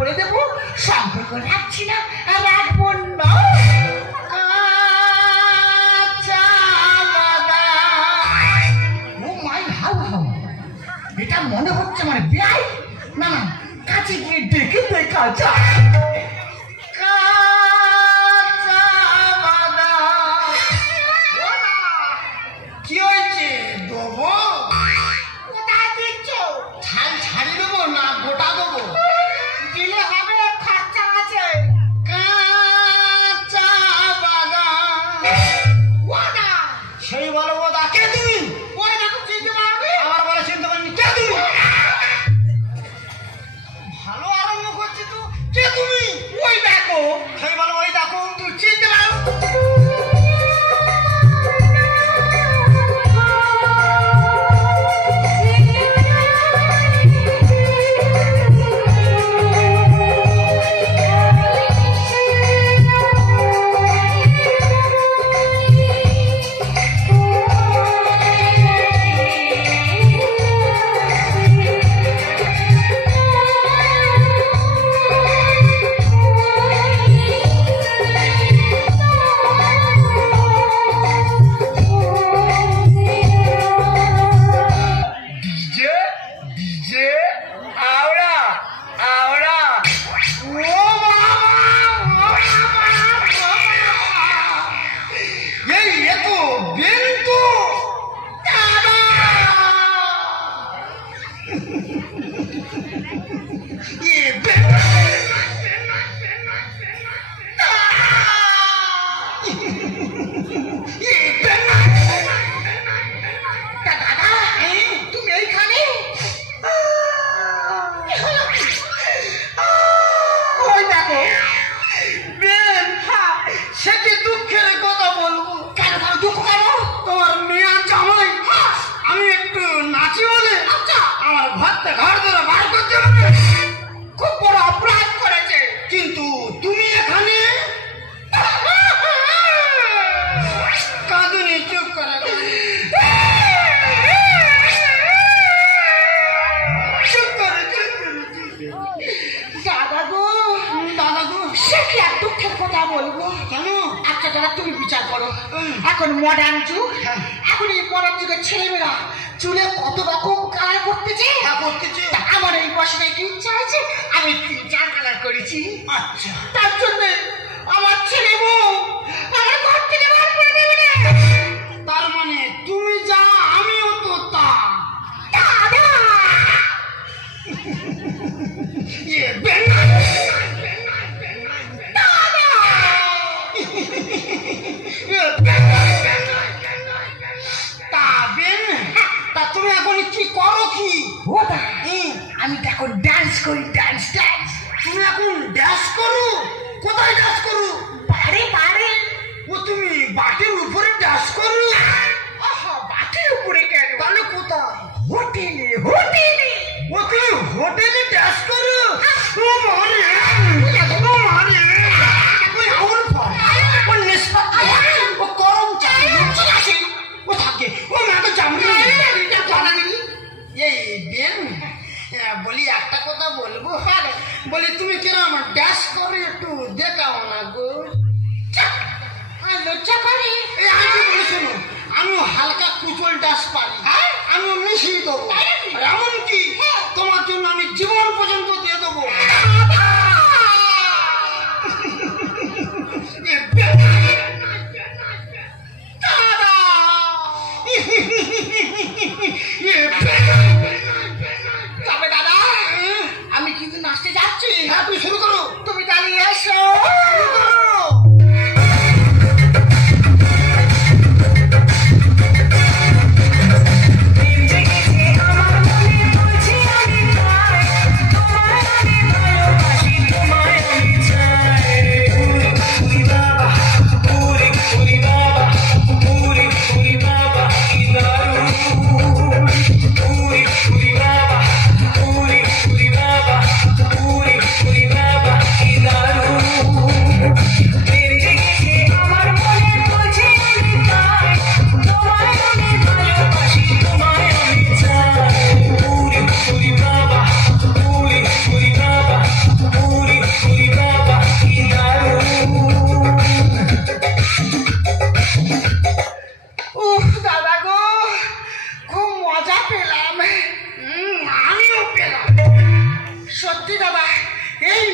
বলে দেবো সম্পর্ক রাখছি না রাখবো না। এটা মনে হচ্ছে মানে বেআই না না কাছে গিয়ে ডেকে দেখা যায়। কি হয়েছে দেবো? কোথায় দিচ্ছ? ছাল ছাড়ি দেবো না গোটা দেবো? দিলে হবে, খরচা আছে। কাঁচা বাদাম সেই বলো ওদা কে তুমি? ওই দেখো চিনতে পারবে? আমার বলে চিনতে পারিনি। কে তুমি? ভালো আরম্ভ করছি তো। কে তুমি? ওই দেখো। সেই বলো ওই দেখো। তুই চিনতে পারো? খুব বড় অপরাধ করেছে কিন্তু তুমি এখানে কাঁদুনি চুপ করে দাদা গো সে কি এক দুঃখের কথা বলবো। কেন? আচ্ছা দাদা তুমি বিচার করো, এখন মডার্ন যুগ, এখন এই মডার্ন যুগের ছেলেমেয়েরা চুলে কত রকম কালার করতেছে। আমার এই বয়সে কি ইচ্ছা আছে আমি 3-4 কালার করেছি। আচ্ছা তার জন্য আমার ছেলে বউ আমার ঘর থেকে বার করে দেবে না। তার মানে তুমি যা আমিও তো তা। দাদা তুমি এখন কি করো? কি আমি এখন ডান্স করি। ডান্স ডান্স তুমি এখন ডান্স করো? কোথায় ডান্স করো? বাড়ি বাড়ি। ও তুমি বাটির উপরে ডান্স করো? বাটির উপরে কেন? তাহলে কোথায়? হোটেলে। হোটেলে? ও তুমি হোটেলে ডান্স করো? ও মারে ও মারে ও গরম চাই আছে ও থাকে ও মাকে চামড়ি এই বেন বলি একটা কথা বলবো। বলি তুমি কিরম ড্যাশ করে একটু দেখাও না গো। লজ্জা করে? আমি বলে শোনো আমি হালকা কুচল ড্যাশ পারি, আমি মিশিয়ে দেবো, এমনকি তোমার জন্য আমি জীবন পর্যন্ত দিয়ে দেবো। তবে দাদা আমি কিন্তু নাচতে যাচ্ছি। হ্যাঁ তুমি শুরু করো। তুমি দাঁড়িয়ে এসো।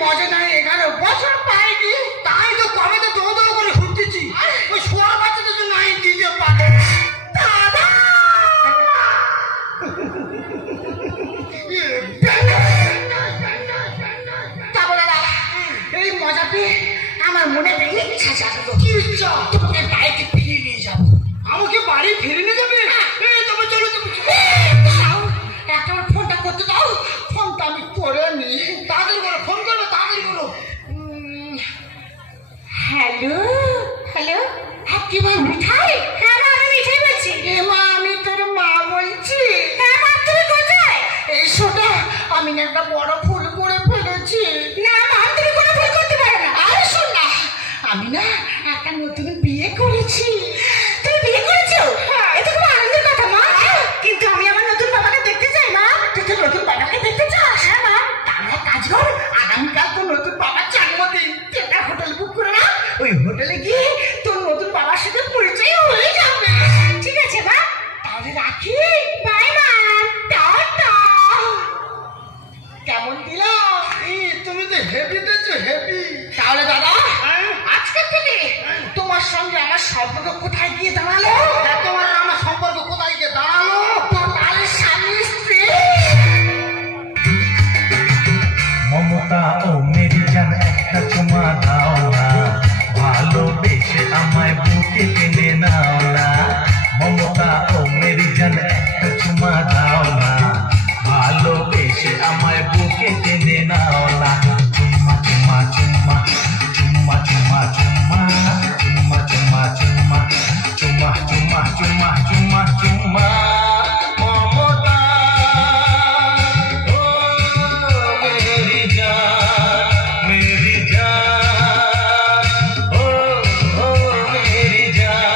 মজাদার 11 বছর পাইনি, তাই তো কবে তো দৌ দৌ করে ঘুরতেছি। ওই শোয়ার বাচ্চাদের জন্য আমি দিতে পারে দাদা। এই মজা পেয়ে আমার মনে ইচ্ছা জাগলো। কি ইচ্ছা? তোমাকে বাড়িতে ফিরিয়ে নিয়ে যাবো। আমাকে বাড়ি ফিরে নিয়ে যাবে? তবে চলো, একটা ফোনটা করতে দাও। ফোনটা আমি করে নি। তাড়াতাড়ি করো, ফোন করবে, তাড়াতাড়ি করো। হ্যালো হ্যালো, কি ভাই মিঠাই? হ্যাঁ মা, আমি মিঠাই বলছি। মা, আমি তোর মা বলছি। হ্যাঁ মা, তুমি কোথায়? এই শোনো, আমি না একটা বড় ভুল করে ফেলেছি। না মা, তুমি কোনো ভুল করতে পারো না। আরে শোন না, আমি না একটা নতুন বিয়ে করেছি। তুমি বিয়ে করেছো? এটা খুব আনন্দের কথা মা। কিন্তু আমি আমার নতুন বাবাকে দেখতে চাই মা। তুই তো নতুন বাবাকে দেখতে চাস? হ্যাঁ মা। তাহলে কাজ কর, আগামীকাল তোর নতুন বাবার জন্মদিন, একটা হোটেল বুক করে না, ওই হোটেলে গিয়ে তোর নতুন বাবার সাথে পরিচয় হয়ে যাবে। ঠিক আছে মা, তাহলে রাখি। বাই মা, টাটা। কেমন দিলাম? তুমি তো হেভি দিচ্ছো, হেভি। তাহলে দাদা, আজকের থেকে তোমার সঙ্গে আমার সম্পর্ক কোথায় গিয়ে দাঁড়ালো? তোমার আমার সম্পর্ক কোথায় গিয়ে দাঁড়ালো? তোমার স্বামী স্ত্রী। মমতা ও মেরি জান, একটা চুমা দাও না, ভালোবেসে আমায় বুকে টেনে নাও না। মমতা ও মেরি জান, একটা চুমা দাও না, ভালোবেসে আমায় বুকে টেনে নাও না। চুম্মা চুম্মা চুম্মা চুম্মা চুম্মা চুম্মা চুম্মা চুম্মা চুম্মা চুম্মা চুম্মা চুম্মা চুম্মা চুম্মা। মমতা ও মেরি জান, মেরি জান, ও মেরি জান।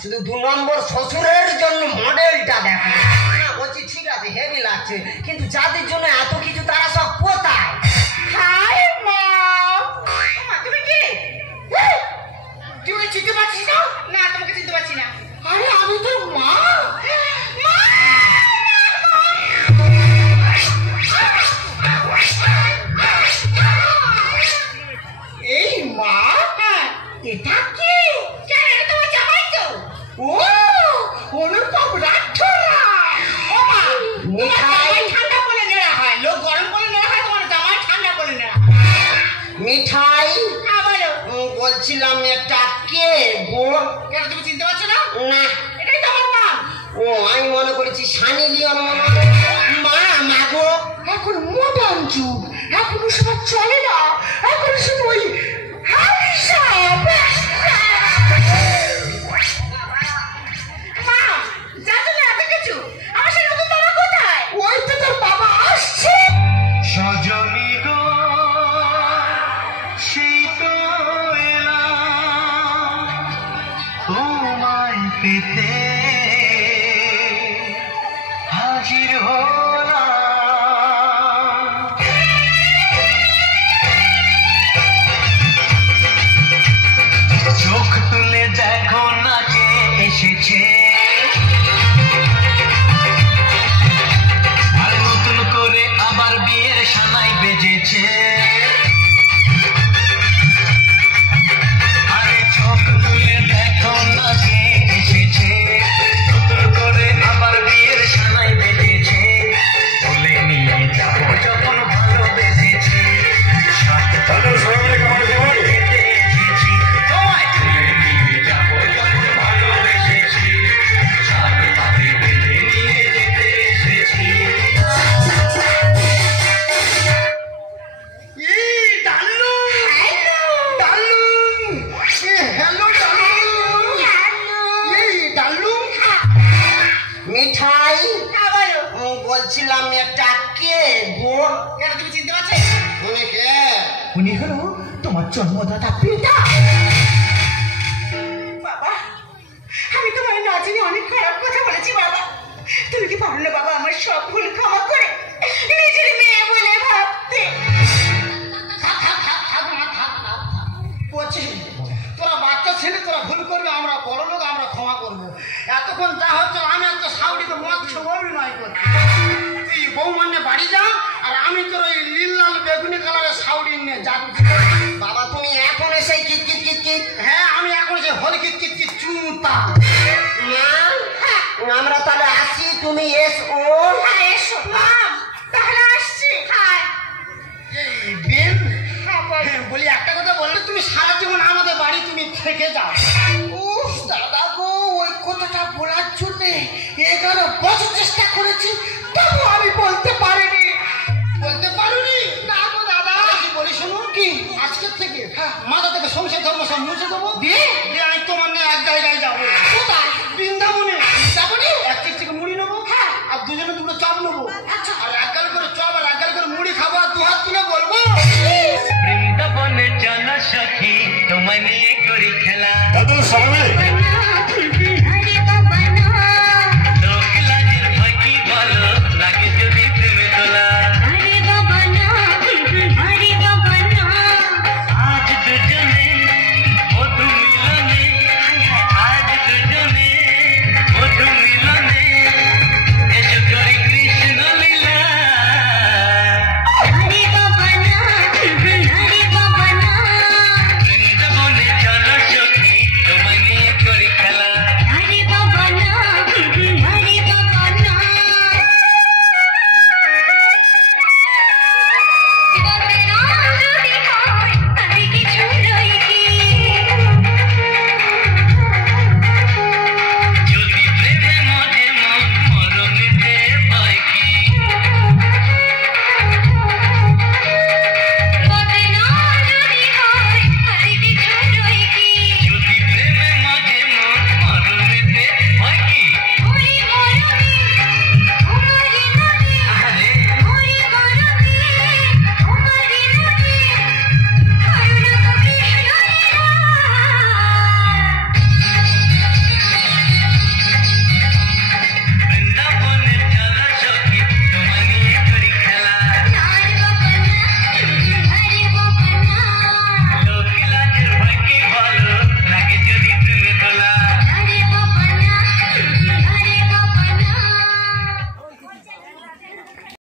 শুধু 2 নম্বর শ্বশুরের জন্য মডেলটা দেখো। বলছি ঠিক আছে, হেভি লাগছে, কিন্তু যাদের জন্য এত কিছু তারা সব কোথায়? হাই মা। তুমি কি? তুই চিনতে পারছিস না? না, তোমাকে চিনতে পারছি না। আরে আমি তো মা। এই মা, এটা কি? কেন, এটা তোমার জামাই তো। ও, অনুপম রাঠোরা। ও মা, তোমার জামাই ঠান্ডা বলে নেওয়া হয়, লোক গরম বলে নেওয়া হয়, তোমার জামাই ঠান্ডা বলে নেওয়া হয়। মিঠাই, হ্যাঁ বলো। বলছিলাম এটা কে গো? কেন, তুমি চিনতে পারছো না? না। এটাই তো আমার মা। ও, আমি মনে করেছি সানি লিওন মনে হয়। মা, মা গো। এখন মডার্ন যুগ, এখন সব চলে না, এখন শুধু ওই মা, যাচ্ছ না এত কিছু। আমার সে নতুন বাবা কোথায়? ওই তো তোর বাবা আসছে। সজনী গো, সেই তো এলাম তোমায় পেতে, হাজির হলাম। চোখ তুলে দেখো না কে এসেছে, আর নতুন করে আবার বিয়ের সানাই বেজেছে। আরে চোখ তুলে দেখো না কে এসেছে, নতুন করে আবার বিয়ের সানাই বেজেছে। বলে নিয়ে যাবো যখন ভালোবেসেছি, সাথে যেতে এসেছি। তোমায় তুলে নিয়ে যাবো যখন ভালোবেসেছি, সাথে বেঁধে নিয়ে যেতে এসেছি। মিঠাই, বলছিলাম এটা কে গো? কেন, তুমি চিনতে পারছো? উনি কে? উনি হলো তোমার জন্মদাতা পিতা। বাবা, আমি তোমার না জেনে অনেক খারাপ কথা বলেছি বাবা। তুমি কি পারো না বাবা আমার সব ভুল ক্ষমা করে নিজের মেয়ে বলে ভাবতে? তোরা বাচ্চা ছেলে, তোরা ভুল করবে, আমরা বড় লোক, আমরা ক্ষমা করবো। এখন যা হচ্ছে আমি একটা সাউরিতে মদ খেয়ে অভিনয় করছি। তুই বৌমান্যে বাড়ি যা আর আমি তোর ওই নীল লাল বেগুনি কালারের সাউরি নিয়ে যাচ্ছি। বাবা তুমি এখন এসে কিট কিট কিট কিট। হ্যাঁ আমি এখন যে হল কিট কিট কিট চুমুতা। মা আমরা তাহলে আসি, তুমি এসো। হ্যাঁ এসো তাহলে আসছি। হ্যাঁ এই বেন, বলি একটা কথা বললে তুমি সারা জীবন আমাদের বাড়ি তুমি থেকে যাও। উফ দাদা গো, ওই কথাটা বলার জন্য 11 বছর চেষ্টা করেছি, তবু আমি বলতে পারিনি। বলতে পারোনি? না গো দাদা। কি বলি শুনুন কি, আজকের থেকে মাথা থেকে সংসার ধর্ম সব মুছে দেবো, দিয়ে দিয়ে আমি তোমার নিয়ে এক জায়গায় যাবো। কোথায়? বৃন্দাবনে।